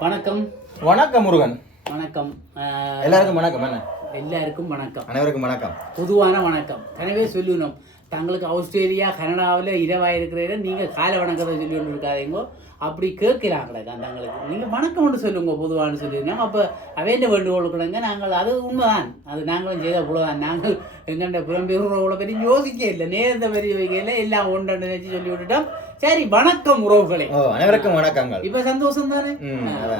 வணக்கம். வணக்கம் முருகன். வணக்கம். எல்லாருக்கும் வணக்கம் என்ன? எல்லாருக்கும் வணக்கம். அனைவருக்கும் வணக்கம். பொதுவான வணக்கம். எனவே சொல்லணும் தங்களுக்கு ஆஸ்திரேலியா கனடாவில் இரவாயிருக்கிறத நீங்கள் கால வணக்கத்தை சொல்லி கொண்டு இருக்காதீங்கோ. அப்படி கேட்கிறாங்களே தான் தங்களுக்கு. நீங்கள் வணக்கம் ஒன்று சொல்லுங்க பொதுவான்னு சொல்லியிருந்தோம் அப்போ அவேண்ட வேண்டுகோளுக்குடுங்க நாங்கள் அது உண்மைதான். அது நாங்களும் செய்த போலதான். நாங்கள் எங்கண்ட புறம்பெயர்வுகளை பற்றி யோசிக்க இல்லை. நேரத்தை பற்றி வைக்கல எல்லாம் ஒன்று நினைச்சு சொல்லி விட்டுட்டோம் சரி வணக்கம் உறவுகளே. அனைவருக்கும் வணக்கங்கள். இப்ப சந்தோஷம் தானே.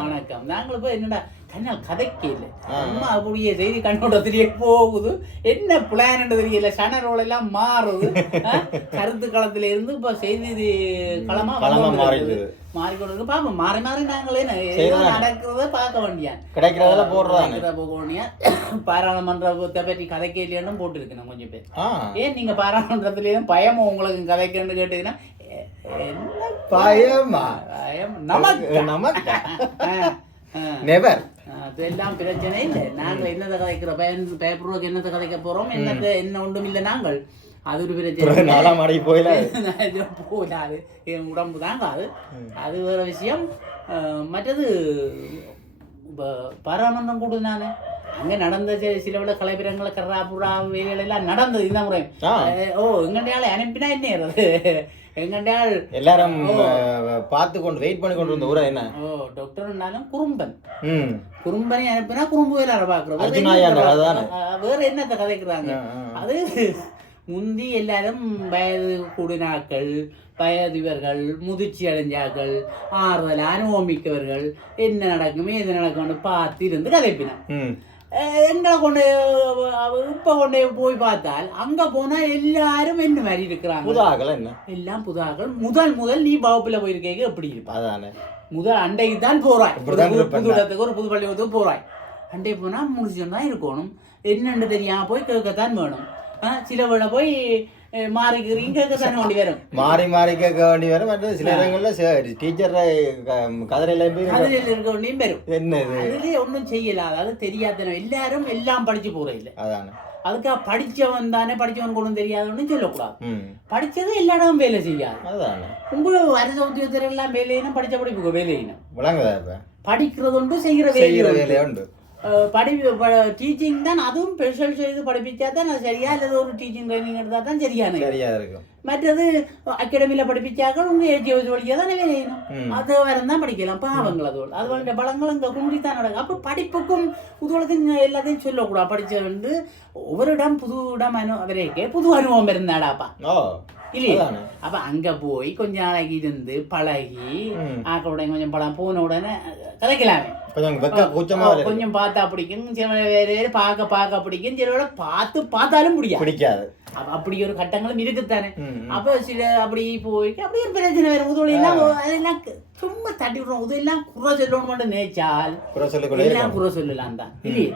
வணக்கம். நாங்கள் இப்ப என்னடா கண்ணால் கதைக்க இல்லை. அம்மா அப்படியே செய்தி கண்ணோட்டத்திலேயே போகுது. என்ன பிளான் தெரியல. சனரோல் எல்லாம் மாறுது. கருத்து களத்துல இருந்து இப்ப செய்தி களமா. இருக்குது. மாறிக்கொண்டு பாப்போம் மாறி மாறி நாங்களே. நடக்கிறத பார்க்க வேண்டியா? கிடைக்கிறதெல்லாம் போடுறதானே நடக்கிறத போக வேண்டியா? பாராளுமன்றத்தை பற்றி கதைக்க இல்லைன்னு போட்டுருக்கணும் கொஞ்சம் பேர். ஏன் நீங்க பாராளுமன்றத்திலேயும் பயமா உங்களுக்கு கதைக்கன்னு கேட்டீங்கன்னா என்ன பயமா? பயம். நமக்கு? நமக்கு. நெவர் அதெல்லாம் பிரச்சனை இல்லை. நாங்கள் என்னத்தை கதைக்கிறோம் பயன் பேப்பருக்கு என்னத்தை கதைக்க போறோம்? என்னத்தை என்ன ஒன்றும் இல்லை நாங்கள். அது ஒரு பிரச்சனை. நாலாம் அடி போயில போதாது என் உடம்பு தாங்காது அது. வேற விஷயம். மற்றது இப்போ பாராளுமன்றம் கூடுதுனாலே அங்கே நடந்த சில விட கலைபிரங்களை நடந்தது இந்த முறை. ஓ எங்கண்டையால் அனுப்பினா என்ன எங்கண்டையால் எல்லாரும் பார்த்து கொண்டு வெயிட் பண்ணி கொண்டு இருந்த ஊரா என்ன? ஓ டாக்டர்னாலும் குறும்பன். ம். குறும்பனை அனுப்பினா குறும்பு வேலை பார்க்குறோம். வேற என்னத்த கதைக்கிறாங்க. அது முந்தி எல்லாரும் வயது கூடினாக்கள் வயதிவர்கள் முதிர்ச்சி அடைஞ்சாக்கள் ஆறுதல் அனுபவிக்கவர்கள் என்ன நடக்குமே எது நடக்கும்னு பார்த்து இருந்து கதைப்பினான் எங்களை கொண்டு இப்ப கொண்டு போய் பார்த்தால் அங்க போனா எல்லாரும் என்ன மாதிரி இருக்கிறாங்க புதாகல என்ன எல்லாம் புதாக்கள் முதல் முதல் நீ வகுப்புல போயிருக்கேங்க எப்படி இருப்பா அதானே முதல் அண்டைக்கு தான் இருப்பேன் புது இடத்துக்கு ஒரு புது பள்ளிக்கூடத்துக்கு போறாய் அண்டை போனா முடிச்சுட்டு தான் இருக்கணும் என்னன்னு தெரியாம போய் கேட்கத்தான் வேணும் ஆ, சில வேளை போய் கேட்கத்தான் வேண்டி வரும் மாறி மாறி கேட்க வேண்டி வரும் மற்றது சில இடங்கள்ல டீச்சர் கதிரையில அதில் இருக்க வேண்டியும் வரும் என்ன அதுலயே ஒன்றும் செய்யல அதாவது தெரியாதன எல்லாரும் எல்லாம் படிச்சு போற இல்லை அதானே அதுக்காக படிச்சவன் தானே படிச்சவன் கூட தெரியாதவன்னு சொல்லக்கூடாது ம் படிச்சது எல்லா இடமும் வேலை செய்யாது உங்களுக்கு அரசு உத்தியோகத்தர் எல்லாம் வேலையினும் படிச்ச படிப்புக்கு வேலையினும் விளங்குதா படிக்கிறது உண்டு செய்கிற வேலை உண்டு படி டீச்சிங் தான் அதுவும் ஸ்பெஷல் செய்து படிப்பிச்சா தான் அது சரியா அல்லது ஒரு டீச்சிங் ட்ரைனிங் எடுத்தால் தான் சரியான சரியா இருக்கும். மற்றது அகாடமியில் படிப்பிச்சாக்கள் உங்கள் ஏஜி வச்சு படிச்சா தானே வேலையணும் ம். அது வேற தான் படிக்கலாம் பாவங்கள் அதோட அதுவளுடைய பலங்கள் இங்கே குண்டி தான் நடக்கும். அப்போ படிப்புக்கும் புதுவளத்தையும் எல்லாத்தையும் சொல்லக்கூடாது. படிச்ச வந்து ஒவ்வொரு இடம் புது இடம் அனு அவரேக்கே புது அனுபவம் இருந்தாடாப்பா. இல்லையா? அப்ப அங்க போய் கொஞ்ச நாளைக்கு இருந்து பழகி ம். ஆக்களுடைய கொஞ்சம் பழம் போன உடனே கதைக்கலாமே. கொஞ்சம் பார்த்தா பிடிக்கும் சில வேறு வேறு பார்க்க பார்க்க பிடிக்கும் சில வேளை பார்த்து பார்த்தாலும் முடியாது பிடிக்காது. அப்ப அப்படி ஒரு கட்டங்களும் இருக்குத்தானே. அப்ப சில அப்படி போய் அப்படி ஒரு பிரச்சனை வேற. உதவியெல்லாம் அதெல்லாம் க- சும்மா தட்டி விடுறோம். உதவியெல்லாம் குறை சொல்லணும் மட்டும் நினைச்சால் எல்லாம் குறை சொல்லலாம் தான். இல்லையே?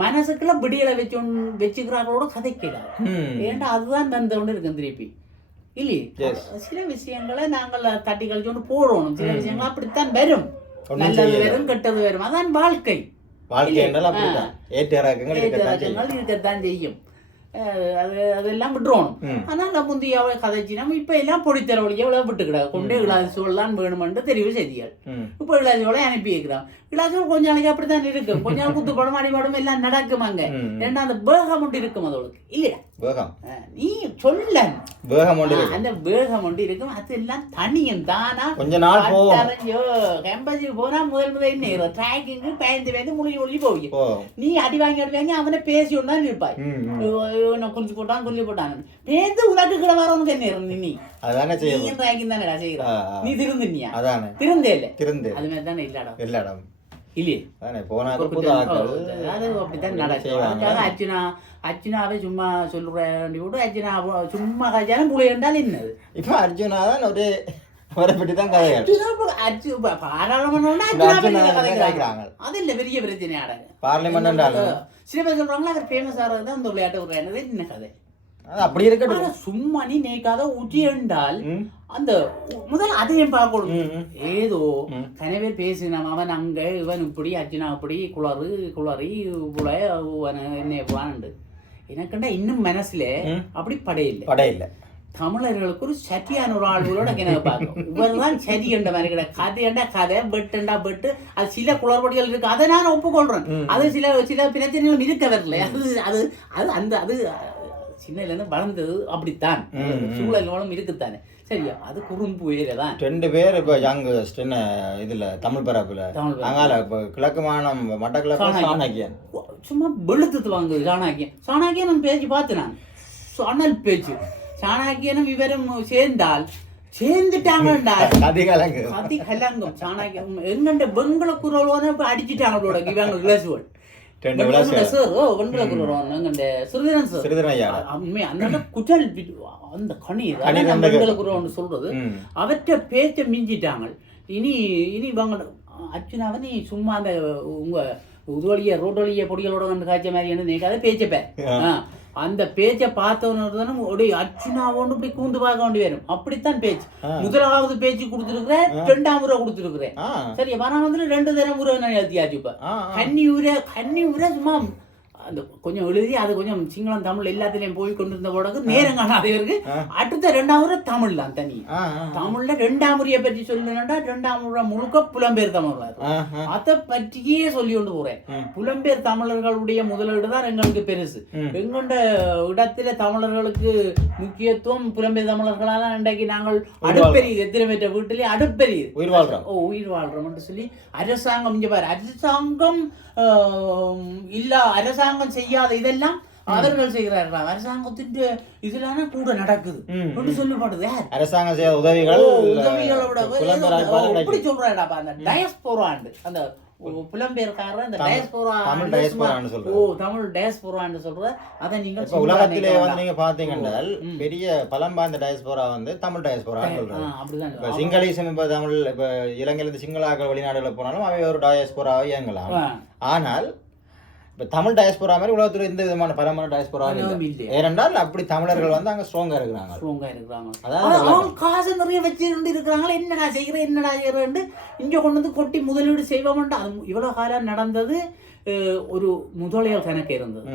மனசுக்குள்ள பிடிகளை வச்சு வச்சுக்கிறாங்களோட கதைக்கிறாங்க ம். ஏன்டா அதுதான் தந்தோண்டு இருக்கும் திருப்பி. இல்லையே? சில விஷயங்களை நாங்கள் தட்டி கழிச்சோண்டு போடணும். சில விஷயங்கள் அப்படித்தான் வரும். நல்லது. வரும் கெட்டது வரும் அதான் வாழ்க்கை. வாழ்க்கை? என்றால் அப்படித்தான். ஏற்ற இறக்கங்கள் இருக்கத்தான் செய்யும். அது அதெல்லாம் விட்டுறணும் ம். ஆனால் நம்ம முந்தைய கதைச்சினா இப்போ எல்லாம் பொடித்தர வழியை விட விட்டு கிடக்கு கொண்டு இளாசோல் தான் வேணுமென்று தெரிவு செய்தியாள் ம். இப்போ இளாசோலை அனுப்பி வைக்கிறான் இளாசோல் கொஞ்ச நாளைக்கு அப்படித்தான் இருக்கும். கொஞ்ச நாள் குத்து படம் அடிபடம் எல்லாம் நடக்கும் அங்க. ஏன்னா அந்த வேகம் ஒன்று இருக்கும் அதோளுக்கு. இல்லையா வேகம். நீ சொல்ல வேகம் ஒன்று அந்த வேகம் ஒன்று இருக்கும். அதெல்லாம் தனியும் தானா? கொஞ்ச நாள் போகும் கேம்பஸி போனா முதல் முதல் என்ன ட்ராக்கிங்கு பயந்து பயந்து முழுகி போய் ஓ. நீ அடி வாங்கி அடி வாங்கி அவனை பேசி ஒன்றா இருப்பாய். ம், ம். இவனை குளிச்சு போட்டான் குள்ளி போட்டான் பேந்து உனக்கு கிட வரவனுக்கு என்ன நீ அதானே நீ செய்யும் ட்ராக்கிங் தானடா செய்கிற ஆ, ஆ. நீ திருந்தினியா அதானே திருந்தே இல்லை திருந்து அது மாதிரி தானே இல்லாடா எல்லா இடம் இல்லையே அதானே ஒரு புது ஓ, அது அப்படித்தான் நடக்கும் அர்ச்சனா அர்ச்சனாவே சும்மா சொல்லுறேன் விட்டு அர்ச்சனா சும்மா கஜாலும் புளி என்றால் என்னது இப்ப அர்ஜுனா தான் ஒரு அவரை பற்றி தான் கதைக்கிறாங்க. கதைக்கிறாங்க. அது இல்ல பெரிய பிரச்சனை என்றாலும் சில பேர் சொல்றாங்களா அவர் ஃபேமஸ் ஆகிறது தான் இந்த விளையாட்டு விடுறாங்க என்ன கதை? அப்படி இருக்கட்டும். சும்மா நீ நேக்காத உச்சி என்றால். அந்த முதல் அதையும் பார்க்கணும். ஏதோ. கனவே பேசினான். அவன் அங்க இவன் இப்படி அர்ஜுனா அப்படி குளறு குளறி புல என்ன போவான்னு எனக்குண்டா இன்னும் மனசுல. அப்படி படையில்லை. படையில்லை. தமிழர்களுக்கு ஒரு சரியான ஒரு ஆளுகளோட எனக்கு பார்க்கும் இவர் தான் சரி என்ற மாதிரி கிடையாது கதையண்டா கதை? பெட்டுண்டா பெட்டு அது சில குளறுபடிகள் இருக்கு. அதை நான் ஒப்புக்கொள்றேன். அது சில சில பிரச்சனைகளும் இருக்க வரல. அது அது அது அந்த அது சின்ன வளர்ந்தது அப்படித்தான். சூழல்களும் இருக்குத்தானே. சரியா? அது குறும்பு தான். ரெண்டு பேர் இப்போ யங்கஸ்ட் என்ன இதுல தமிழ் பரப்புல. அங்கால இப்போ கிழக்கு மாநிலம் மட்டக்கிழக்கு சாணக்கியன் சும்மா வெளுத்துட்டு வாங்குது சாணாக்கியம். சாணாக்கியனும் பேச்சு பார்த்து நான். சொன்னல் பேச்சு. சாணாக்கியனும் இவரும் சேர்ந்தால் சேர்ந்துட்டாங்கண்டா. அதிகாலங்கு அதி கலங்கம். சாணாக்கியம் எங்கண்ட வெண்கல குரலோன இப்ப அடிச்சிட்டாங்களோட இவங்க உண்மை அந்த குரல்னு சொல்றது. அவற்றை பேச்சை மிஞ்சிட்டாங்க இனி இனி இவங்க அர்ச்சுனாவை நீ சும்மா அந்த உங்க உதவழிய ரோட்டொழிய பொடிகளோட வந்து காய்ச்ச மாதிரி என்ன நீங்க அதை பேச்சப்ப அந்த பேச்சை பார்த்தவனு ஒரு அர்ச்சுனாவோண்டு இப்படி கூந்து பார்க்க வேண்டி வரும். அப்படித்தான் பேச்சு. முதலாவது பேச்சு கொடுத்துருக்குறேன் ரெண்டாம் முறை கொடுத்துருக்குறேன். சரி வர வந்து ரெண்டு தரம் நான் எழுதியாச்சு இப்ப. கன்னி உரை கன்னி உரை சும்மா அந்த கொஞ்சம் எழுதி அது கொஞ்சம் சிங்களம் தமிழ் எல்லாத்துலயும் போய் கொண்டிருந்த போடக்கு நேரம் காணாதவருக்கு. அடுத்த ரெண்டாம் முறை தமிழ் தான் தனி தமிழ்ல ரெண்டாம் முறையை பற்றி சொல்லணும்னா ரெண்டாம் முறை முழுக்க புலம்பெயர் தமிழ் ஆ ஆ. அதை பற்றியே சொல்லி கொண்டு போறேன். புலம்பெயர் தமிழர்களுடைய முதலீடு தான் எங்களுக்கு பெருசு. எங்கொண்ட இடத்துல தமிழர்களுக்கு முக்கியத்துவம் புலம்பெயர் தமிழர்களால இன்றைக்கு நாங்கள் அடுப்பெரியுது எத்தனை பேற்ற வீட்டிலே அடுப்பெரியுது உயிர் வாழ்றோம். ஓ உயிர் வாழ்றோம்னு சொல்லி அரசாங்கம் இங்க பாரு அரசாங்கம் இல்ல அரசாங்கம் செய்யாத இதெல்லாம் அவர்கள் செய்கிறார்கள். அரசாங்கத்தின் இதுலான கூட நடக்குது. என்று சொல்லப்படுது யார்? அரசாங்கம் செய்த உதவிகள் ஓ, உதவிகளோட புலம்பெயர் ஏதோ- ஆய்வாளர் ஓ, இப்படி சொல்றாடா அந்த டயஸ்போராண்டு அந்த ஓ, புலம்பெயர்காரர் தமிழ்- டயஸ்போரா தமிழ் டயஸ்போரான்னு சொல்றது. ஓ தமிழ் டயஸ்போரான்னு சொல்ற அதை நீங்கள் இப்ப உலகத்திலே வந்து நீங்க பாத்தீங்கன்னா. பெரிய பலம் வாய்ந்த டயஸ்போரா வந்து தமிழ் டயஸ்போரான்னு சொல்றாங்க அப்படிதான் இப்ப சிங்களீசம் இப்ப தமிழ் இப்ப இலங்கையில இருந்து சிங்களாக்கள் வெளிநாடுல போனாலும் அவை ஒரு டயஸ்போராவை இயங்கலாம். ஆனால் இப்ப தமிழ் டயஸ்போரா மாதிரி உலகத்துல எந்த விதமான பலமான டயஸ்போரா. ஏனென்றால் அப்படி தமிழர்கள் வந்து அங்க ஸ்ட்ராங்கா இருக்கிறாங்க ஸ்ட்ராங்கா இருக்கிறாங்க உலகம். அவங்க காசு நிறைய வச்சிருந்து இருக்கிறாங்களா என்னடா செய்கிறேன் என்னடா செய்கிறேன் இங்க கொண்டு வந்து கொட்டி முதலீடு செய்வோம்டா அது இவ்வளவு காலம் நடந்தது ஒரு முதலியல் கணக்கு இருந்தது.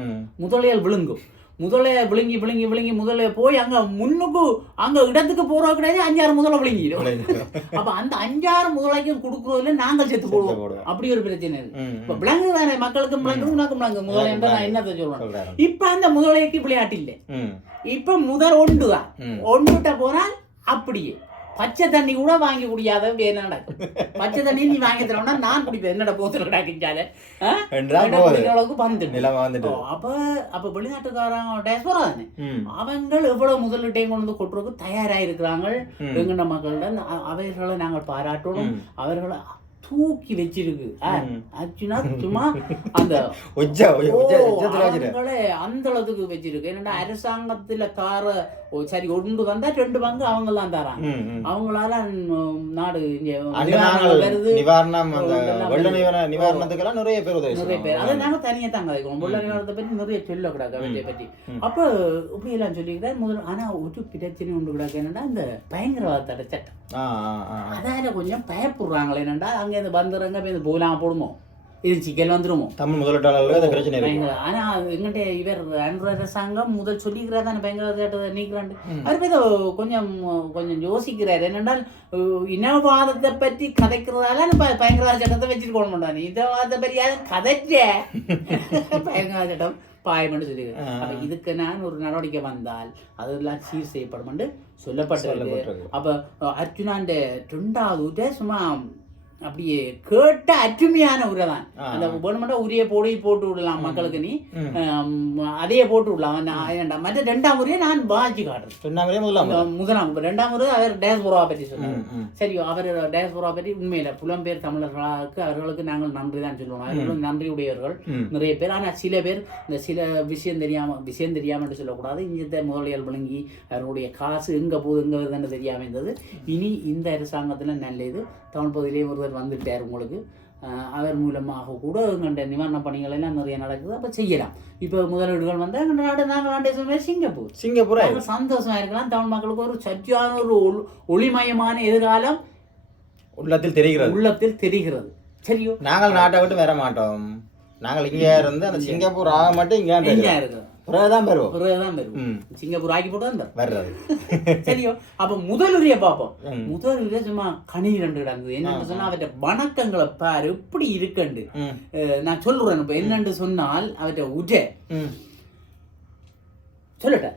முதலையால் விழுங்கும் முதலைய விழுங்கி விழுங்கி விழுங்கி முதலைய போய் அங்க முன்னுக்கு அங்க இடத்துக்கு போறது கிடையாது அஞ்சாறு முதலை விழுங்கிடும். அப்ப அந்த அஞ்சாறு முதலைக்கும் கொடுக்கறதுல நாங்கள் செத்து போடுவோம். அப்படி ஒரு பிரச்சனை இருக்கு இப்ப ம். விலங்கு தானே மக்களுக்கும் விலங்கு உனக்கும் விலங்கு. முதலை என்ற நான் என்னத்தை சொல்றாரு. இப்ப அந்த முதலைக்கு விளையாட்டு இல்லை. இப்ப முதல் ஒன்று தான். ஒன்றுட்ட போனால் அப்படியே. பச்சை தண்ணி கூட வாங்கி குடியாத வேலை நடக்கும் பச்சை தண்ணி நீ வாங்கி தரணும்னா நான் குடிப்பேன். என்னடா ரெண்டுதான் போகுது. அளவுக்கு ஓ, அப்ப அப்ப வெளிநாட்டுக்காரங்க டேஸ்பரா தானே. ம், அவங்கள் எவ்வளவு முதலீட்டையும் கொண்டு வந்து கொட்டுறதுக்கு தயாரா இருக்கிறாங்க. எங்கண்ட மக்கள்கிட்ட அவர்களை நாங்கள் பாராட்டணும். அவர்களை தூக்கி வச்சிருக்கு. ஆச்சுன்னா சும்மா அந்த அந்த அளவுக்கு வச்சிருக்கு. என்னடா அரசாங்கத்துல ஓ, சரி ஒன்று வந்தா ரெண்டு பங்கு அவங்க தான் தராங்க. அவங்களால நாடு வருது நிவாரணம் வெள்ள. நிவாரண நிவாரணத்துக்கெல்லாம் நிறைய பேர் உதவி நிறைய பேர் அதை. நாங்க தனியா தான் கதைக்கிறோம் வெள்ள நிவாரணத்தை பற்றி நிறைய சொல்ல கிடக்கு அவற்றை பற்றி. அப்ப இப்படி எல்லாம் சொல்லிக்கிறேன் முதல் ஆனா ஒரு பிரச்சனை ஒன்று கிடக்கு என்னன்னா இந்த பயங்கரவாதத்தோட சட்டம். அதால கொஞ்சம் பயப்படுறாங்களே என்னடா அங்க இருந்து வந்துடுறங்க போய் போலாம் போடுமோ சிக்கல் வந்துருமோ? தமிழ் பயங்கர- ஆனா எங்கிட்ட இவர் ஆண்ட்ரு அரசாங்கம் முதல் சொல்லிக்கிறா தானே பயங்கரவாதத்தை நீக்கிறாண்டு. அவர் இதோ கொஞ்சம் கொஞ்சம் யோசிக்கிறார். என்னென்றால் இனவாதத்தை பற்றி கதைக்கிறதால பயங்கரவாத சட்டத்தை வச்சுட்டு போட மாட்டான் இனவாதத்தை பற்றி யாரும் கதைச்ச பயங்கரவாத சட்டம் பாயம்னு. அப்ப இதுக்கு நான் ஒரு நடவடிக்கை வந்தால் அதெல்லாம் சீர் செய்யப்படும் சொல்லப்பட்டிருக்கு. அப்ப அர்ஜுனாண்ட ரெண்டாவது சும்மா அப்படியே கேட்ட அற்றுமையான உரை தான். அந்த வேணுமெண்டா உரிய போடி போட்டு விடலாம் மக்களுக்கு நீ. அதையே போட்டு விடலாம். நான் ஏன்டா, மற்ற ரெண்டாம் முறையை நான் வாசி காட்டுறேன். முதலாம் ரெண்டாம் முறை அவர் டேஸ்போரா பற்றி சொன்னார். சரி அவர் டேஸ்போரா பற்றி உண்மையில புலம்பெயர் தமிழர்களுக்கு அவர்களுக்கு நாங்கள் நன்றி தான் சொல்லுவோம். அவர்களும் நன்றி உடையவர்கள். நிறைய பேர். ஆனா சில பேர் இந்த சில விஷயம் தெரியாம விஷயம் தெரியாம சொல்லக்கூடாது. இந்த முதலியல் விளங்கி அவருடைய காசு எங்க போகுது எங்க வருதுன்னு தெரியாம இருந்தது. இனி இந்த அரசாங்கத்துல நல்லது. தமிழ் பகுதியிலேயே ஒருவர் வந்துட்டார் உங்களுக்கு. அவர் மூலமாக கூட எங்கள்ட நிவாரண பணிகள் எல்லாம் நிறைய நடக்குது. அப்ப செய்யலாம். இப்போ முதலீடுகள் வந்தா எங்க நாடு நாங்கள் நாட்டை சொன்ன சிங்கப்பூர். சிங்கப்பூரா நாங்கள் சந்தோஷமா இருக்கலாம். தமிழ் மக்களுக்கு ஒரு சத்தியான ஒரு ஒளி- ஒளிமயமான எதிர்காலம் உள்ளத்தில் தெரிகிறது. உள்ளத்தில் தெரிகிறது. சரியோ? நாங்கள் நாட்டை விட்டு வர மாட்டோம். நாங்கள் இங்க இருந்து அந்த சிங்கப்பூர் ஆக மட்டும் இங்க எங்க இருக்கு பிறகுதான் வருவோம். பிறகுதான் வரும் ம். சிங்கப்பூர் ஆக்கி போட்டு வரும். வர்றது. சரியோ. அப்ப முதல் உரிய பார்ப்போம். ம். முதல் உரிய சும்மா கனி ரெண்டு கிடங்குது என்னன்னு சொன்னா அவற்ற வணக்கங்களை பாரு எப்படி இருக்குண்டு. நான் சொல்றேன் இப்ப. என்னன்னு சொன்னால் அவற்ற உஜ. சொல்லட்டேன்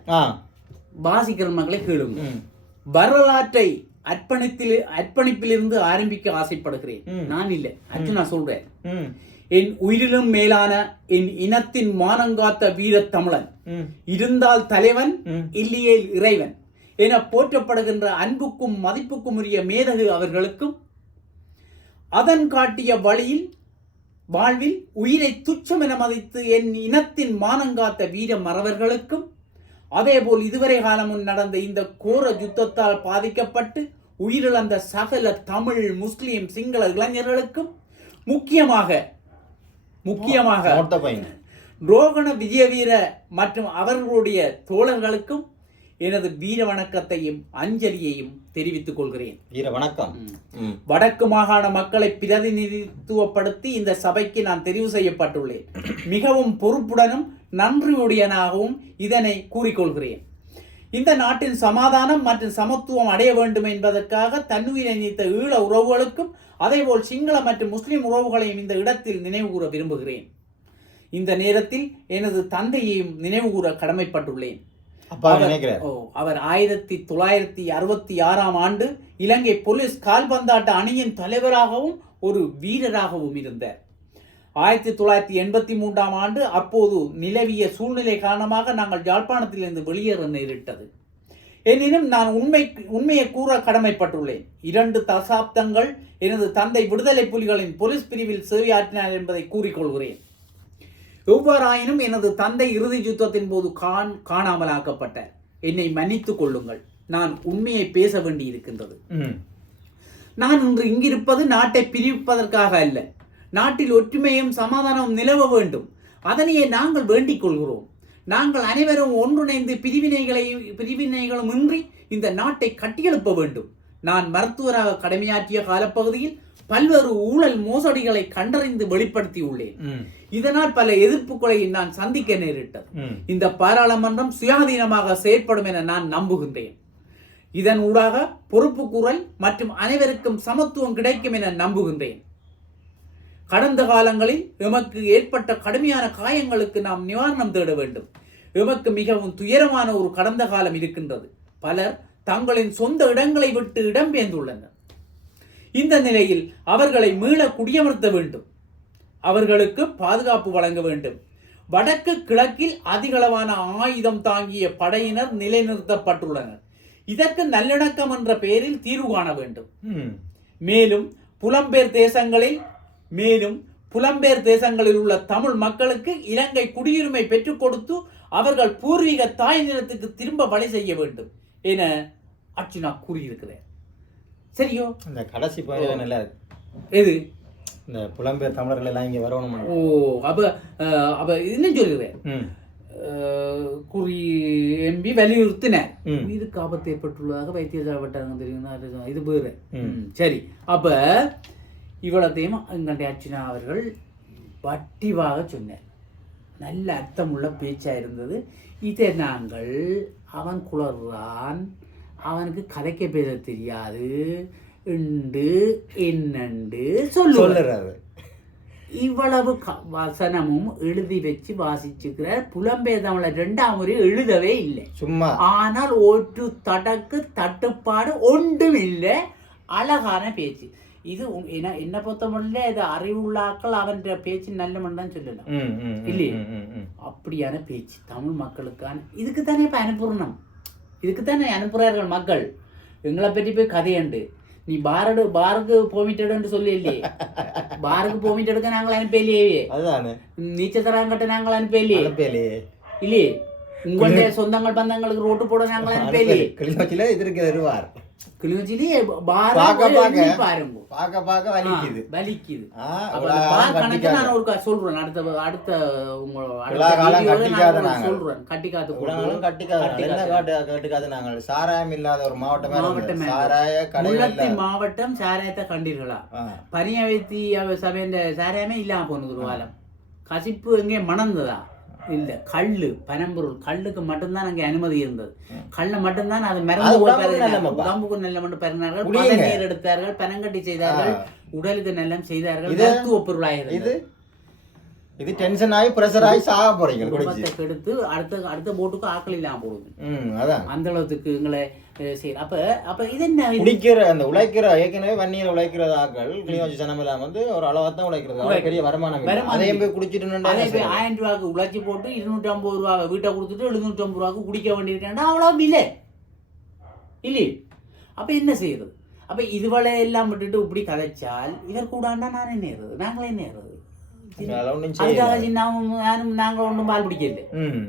வாசிக்கிற மக்களை கேளுங்க. வரலாற்றை அர்ப்பணித்தில் அர்ப்பணிப்பிலிருந்து ஆரம்பிக்க ஆசைப்படுகிறேன். நான் இல்லை. அர்ஜுனா சொல்றேன். ம். என் உயிரிலும் மேலான என் இனத்தின் மானங்காத்த வீரத் தமிழன் இருந்தால் தலைவன். இல்லையே இறைவன் என போற்றப்படுகின்ற அன்புக்கும் மதிப்புக்கும் உரிய மேதகு அவர்களுக்கும் அதன் காட்டிய வழியில் வாழ்வில் உயிரை துச்சம் என மதித்து என் இனத்தின் மானங்காத்த வீர மறவர்களுக்கும் அதேபோல் இதுவரை காலமும் நடந்த இந்த கோர யுத்தத்தால் பாதிக்கப்பட்டு உயிரிழந்த சகல தமிழ் முஸ்லிம் சிங்கள இளைஞர்களுக்கும் முக்கியமாக முக்கியமாக ரோகண விஜயவீர மற்றும் அவர்களுடைய தோழர்களுக்கும் எனது வீர வணக்கத்தையும் அஞ்சலியையும் தெரிவித்துக் கொள்கிறேன். வீர வணக்கம். வடக்கு மாகாண மக்களை பிரதிநிதித்துவப்படுத்தி இந்த சபைக்கு நான் தெரிவு செய்யப்பட்டுள்ளேன். மிகவும் பொறுப்புடனும் நன்றியுடையனாகவும் இதனை கூறிக்கொள்கிறேன். இந்த நாட்டின் சமாதானம் மற்றும் சமத்துவம் அடைய வேண்டும் என்பதற்காக தன்னுயிரை நீத்த ஈழ உறவுகளுக்கும் அதேபோல் சிங்கள மற்றும் முஸ்லிம் உறவுகளையும் இந்த இடத்தில் நினைவுகூர விரும்புகிறேன். இந்த நேரத்தில் எனது தந்தையையும் நினைவுகூர கடமைப்பட்டுள்ளேன். அவர்- நினைக்கிறார்? ஓ, அவர் ஆயிரத்தி தொள்ளாயிரத்தி அறுபத்தி ஆறாம் ஆண்டு இலங்கை போலீஸ் கால்பந்தாட்ட அணியின் தலைவராகவும் ஒரு வீரராகவும் இருந்தார். ஆயிரத்தி தொள்ளாயிரத்தி எண்பத்தி மூன்றாம் ஆண்டு அப்போது நிலவிய சூழ்நிலை காரணமாக நாங்கள் யாழ்ப்பாணத்திலிருந்து வெளியேற நேரிட்டது. எனினும் நான் உண்மை உண்மையை கூற கடமைப்பட்டுள்ளேன். இரண்டு தசாப்தங்கள் எனது தந்தை விடுதலை புலிகளின் போலீஸ் பிரிவில் சேவையாற்றினார் என்பதை கூறிக்கொள்கிறேன். எவ்வாறாயினும் எனது தந்தை இறுதி யுத்தத்தின் போது காண் காணாமலாக்கப்பட்டார். என்னை மன்னித்துக் கொள்ளுங்கள். நான் உண்மையை பேச வேண்டியிருக்கின்றது. ம். நான் இன்று இங்கிருப்பது நாட்டை பிரிப்பதற்காக அல்ல. நாட்டில் ஒற்றுமையும் சமாதானமும் நிலவ வேண்டும். அதனையே நாங்கள் வேண்டிக் கொள்கிறோம். நாங்கள் அனைவரும் ஒன்றிணைந்து பிரிவினைகளையும் பிரிவினைகளும் இன்றி இந்த நாட்டை கட்டியெழுப்ப வேண்டும். நான் மருத்துவராக கடமையாற்றிய காலப்பகுதியில் பல்வேறு ஊழல் மோசடிகளை கண்டறிந்து வெளிப்படுத்தியுள்ளேன். இதனால் பல எதிர்ப்புகளை நான் சந்திக்க நேரிட்டது. இந்த பாராளுமன்றம் சுயாதீனமாக செயற்படும் என நான் நம்புகின்றேன். இதன் ஊடாக பொறுப்பு குரல் மற்றும் அனைவருக்கும் சமத்துவம் கிடைக்கும் என நம்புகின்றேன். கடந்த காலங்களில் எமக்கு ஏற்பட்ட கடுமையான காயங்களுக்கு நாம் நிவாரணம் தேட வேண்டும். எமக்கு மிகவும் துயரமான ஒரு கடந்த காலம் இருக்கின்றது. பலர் தங்களின் சொந்த இடங்களை விட்டு இடம்பெயர்ந்துள்ளனர் இந்த நிலையில் அவர்களை மீள குடியமர்த்த வேண்டும். அவர்களுக்கு பாதுகாப்பு வழங்க வேண்டும். வடக்கு கிழக்கில் அதிகளவான ஆயுதம் தாங்கிய படையினர் நிலைநிறுத்தப்பட்டுள்ளனர். இதற்கு நல்லிணக்கம் என்ற பெயரில் தீர்வு காண வேண்டும். ம். மேலும் புலம்பெயர் தேசங்களில் மேலும் புலம்பெயர் தேசங்களில் உள்ள தமிழ் மக்களுக்கு இலங்கை குடியுரிமை பெற்றுக் கொடுத்து அவர்கள் பூர்வீக தாய் நிலத்துக்கு திரும்ப வழி செய்ய வேண்டும் என அர்ச்சுனா கூறியிருக்கிறார். சரியோ? இந்த கடைசி பகுதியில் நல்லா இருக்கு எது? இந்த புலம்பெயர் தமிழர்கள் எல்லாம் இங்கே வரணும்? ஓ அப்ப அப்ப ம். அஹ், குறி எம்பி வலியுறுத்தினார். உயிருக்கு ஆபத்து ஏற்பட்டுள்ளதாக வைத்தியசாலை வட்டாரங்க தெரியும் இது. ம், சரி. அப்ப இவ்வளத்தையும் எங்களுடைய அர்ச்சனா அவர்கள் வட்டிவாக சொன்னார். நல்ல அர்த்தமுள்ள பேச்சா இருந்தது. இதை நாங்கள் அவன் குளர்றான் அவனுக்கு கதைக்க பேச தெரியாது உண்டு என்னண்டு சொல்லுறாரு. இவ்வளவு வசனமும் எழுதி வச்சு வாசிச்சுக்கிறார். புலம்பெயர் தமிழை ரெண்டாம் முறை எழுதவே இல்லை. சும்மா. ஆனால் ஒரு தடக்கு தட்டுப்பாடு ஒன்றும் இல்லை. அழகான பேச்சு. இது என்ன என்ன பொறுத்த மட்டும் இது அறிவுள்ளாக்கள் அவன் பேச்சு நல்ல தான் சொல்லலாம் இல்லையே? அப்படியான பேச்சு தமிழ் மக்களுக்கான இதுக்கு தானே இப்போ அனுப்புறணும்? இதுக்கு தானே அனுப்புகிறார்கள் மக்கள்? எங்களை பற்றி போய் கதையண்டு. நீ பாரடு பாருக்கு போமிட்டடுன்னு சொல்லி இல்லையே பாருக்கு போமிட்டு எடுக்க நாங்கள் அனுப்பலையே அதுதானே நீச்சல் தராங்கட்ட நாங்கள் அனுப்பலையே அனுப்பலையே இல்லையே? உங்களுடைய சொந்தங்கள் பந்தங்களுக்கு ரோட்டு போட நாங்கள் அனுப்பலையே கிளிநொச்சியில இது இருக்கு வருவார். பார்க்க. பாருங்க பார்க்க பார்க்க வலிக்குது வலிக்குது கணக்கு. நான் ஒரு சொல்றேன் அடுத்த அடுத்த உங்களோட. சொல்றேன் கட்டி காத்து இவ்வளவு நாளும் கட்டிக்காத கட்டுக்காது நாங்கள் சாராயம் இல்லாத ஒரு மாவட்டமே மாவட்டமே. சாராய முல்லத்தி சாராயத்தை கண்டீர்களா. பனியவைத்தி சபையின் சாராயமே இல்லாம போனது ஒரு காலம் கசிப்பு எங்கே மணந்ததா இல்ல கல்லு பனம்பொருள். கல்லுக்கு மட்டும்தான் அங்கே அனுமதி இருந்தது. கல்லை மட்டும்தான் அது மறந்து உடம்புக்கு நல்ல மட்டும் குடியுங்க. பதநீர் எடுத்தார்கள் பனங்கட்டி செய்தார்கள் உடலுக்கு நல்லம் செய்தார்கள் மருத்துவ பொருளாக இது? இது டென்ஷன் ஆகி ப்ரெஷர் ஆகி சாக போறீங்க குடும்பத்தை கெடுத்து அடுத்த அடுத்த போட்டுக்கு ஆக்கள் இல்லாம போடுது அதான். அந்த அளவுக்கு எங்களை செய்ய அப்ப அப்ப இது என்ன? குடிக்கிற அந்த உழைக்கிற ஏற்கனவே வன்னியில் உழைக்கிற ஆக்கள் கிளிநொச்சி சனம் இல்லாம வந்து ஒரு அளவா தான் உழைக்கிறது. பெரிய வருமானம் அதையும் இல்லை. போய் குடிச்சிட்டு அதே ஆயிரம் ரூபாய்க்கு உழைச்சி போட்டு இருநூற்றி ஐம்பது ரூபா வீட்டை கொடுத்துட்டு எழுநூற்றி ஐம்பது ரூபாய்க்கு குடிக்க வேண்டியிருக்கேன்டா. அவ்வளோ இல்லை. இல்லை அப்ப என்ன செய்யறது? அப்ப இதுவளை எல்லாம் விட்டுட்டு இப்படி கதைச்சால் இவர் கூடாண்டா நான் என்ன ஏறுறது நாங்களே என்ன ஏறுறது அதுக்காக யாரும் நாங்கள் ஒன்றும் பால் பிடிக்கல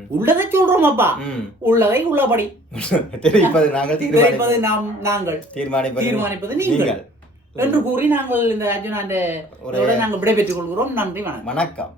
உள்ளதை சொல்றோம் அப்பா உள்ளதை உள்ளபடி தெரிவிப்பது நாங்கள் தெரிவிப்பது நாம் நாங்கள் தீர்மானிப்பது தீர்மானிப்பது நீங்கள் என்று கூறி நாங்கள் இந்த அர்ஜுனாண்ட நாங்கள் விடைபெற்றுக் கொள்கிறோம் நன்றி வணக்கம் வணக்கம்